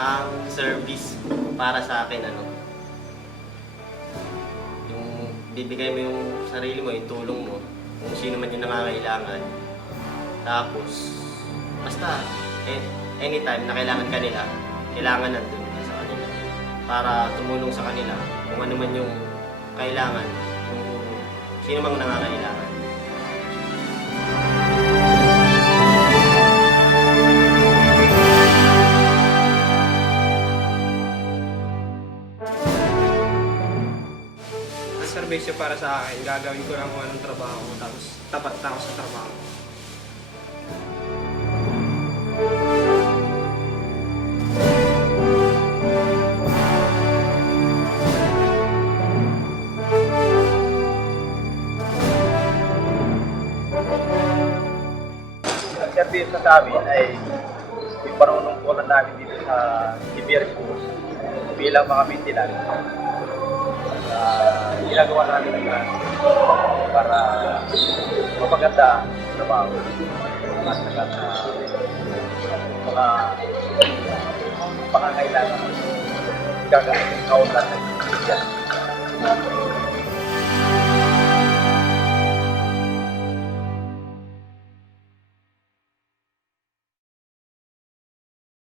Ang service para sa akin, yung bibigay mo yung sarili mo, yung tulong mo, kung sino man yung nangangailangan. Tapos, basta, anytime na kailangan kanila, kailangan nandun ka sa kanila. Para tumulong sa kanila, kung ano man yung kailangan, kung sino mang nangangailangan. Ang serbisyo para sa akin, gagawin ko lang kung anong trabaho ko, tapos tapat na ako sa trabaho. Ang serbisyo sa amin ay yung panunungkulan namin dito sa Siberia Schools bilang mga maintenance. Ginagawa namin ang lahat para mapaganda ang trabaho at saka mga pangangailangan gagawin ng kauntan ng